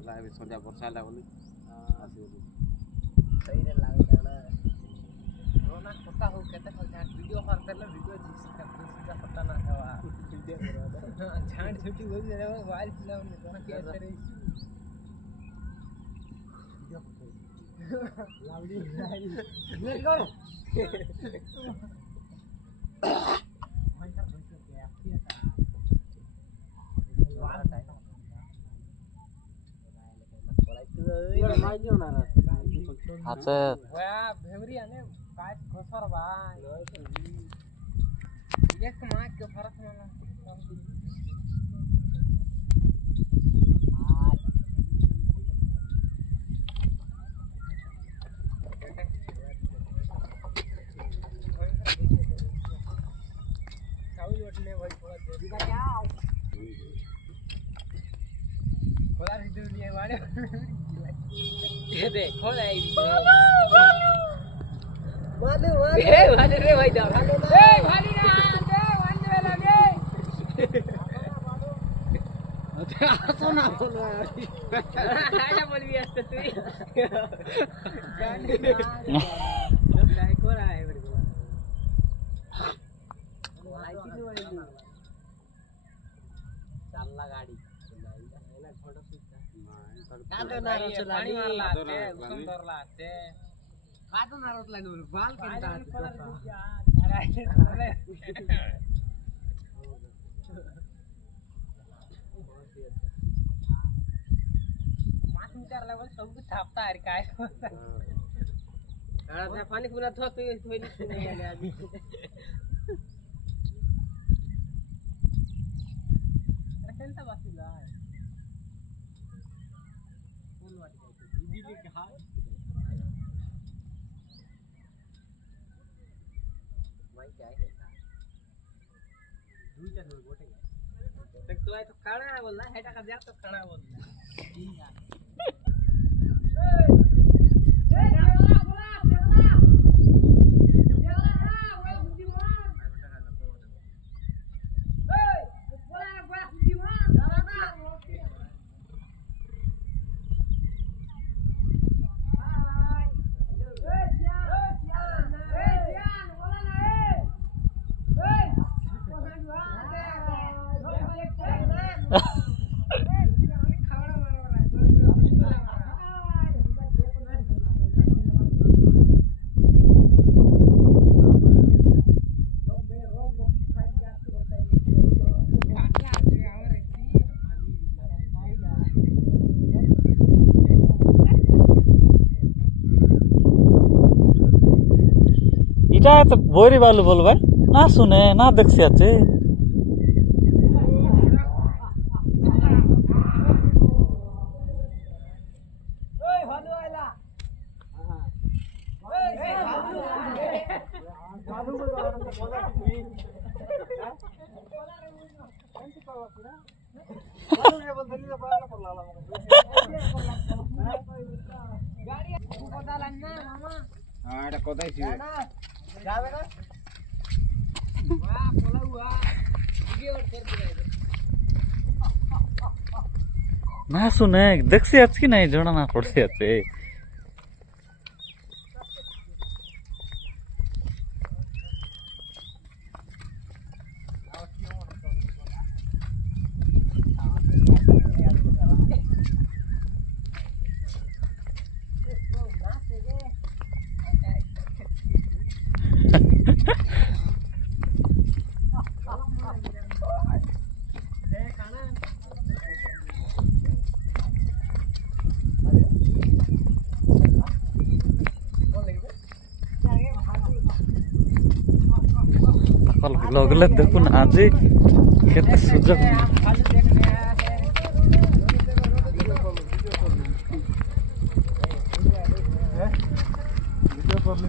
ହେଲା ଏବେ ସନ୍ଧ୍ୟା ବର୍ଷା ହେଲା ବୋଲି ଆସିଗଲୁ। ସେଇରେ ଲାଗୁଥିଲା ନା କଥା ହଉ କେତେ वीडियो कर पहले वीडियो जिसका दूसरा पता ना था वीडियो करो झांड छुट्टी हो गई मोबाइल फिल्म में दोनों के ऐसे रही लाउडी लेट गो भाई का क्या किया था अच्छा वाह भेमरी आने काय घसर भाई एक मां के फरक में चावल उठने भाई थोड़ा देरी का जाओ खोला वीडियो लिए वाले ये देखो भाई वाले रे भाई जा ए वाली ना दे वाले लगे ଆସ ନା ବୋଲ आजा बोल भी हंसते तू जाने ना जो काय को रहा है मेरे को आई कितनी बड़ी चलला गाड़ी ना घोड़ा सुता काटे ना पानी मार लाते सुंदर लाते काटो ना रोट लाइन बाल केंता माथ विचारला बोल सब कुछ थापता है काय हां पानी पुन्हा थो तू थोली सुने गेले आज रखेलता बासीला है फूल वाट गई बिजली के हाल भाई क्या है दूर जा दूर बोटे तक तो है तो खाना है बोलना हेटा का जा तो खाना बोलना इटा तो बोरी बालू बोल भाई ना सुने ना देख से आचे ओए भालू आइला ओए भालू को बोला गाड़ी पता लगना मामा हां এটা কোথায় ছিল जावे ना वाह बोला हुआ वीडियो कर दिया ना सुने देख से आज की नहीं जोड़ा ना पड़ से आचे लगले देखुन आज केते सुजग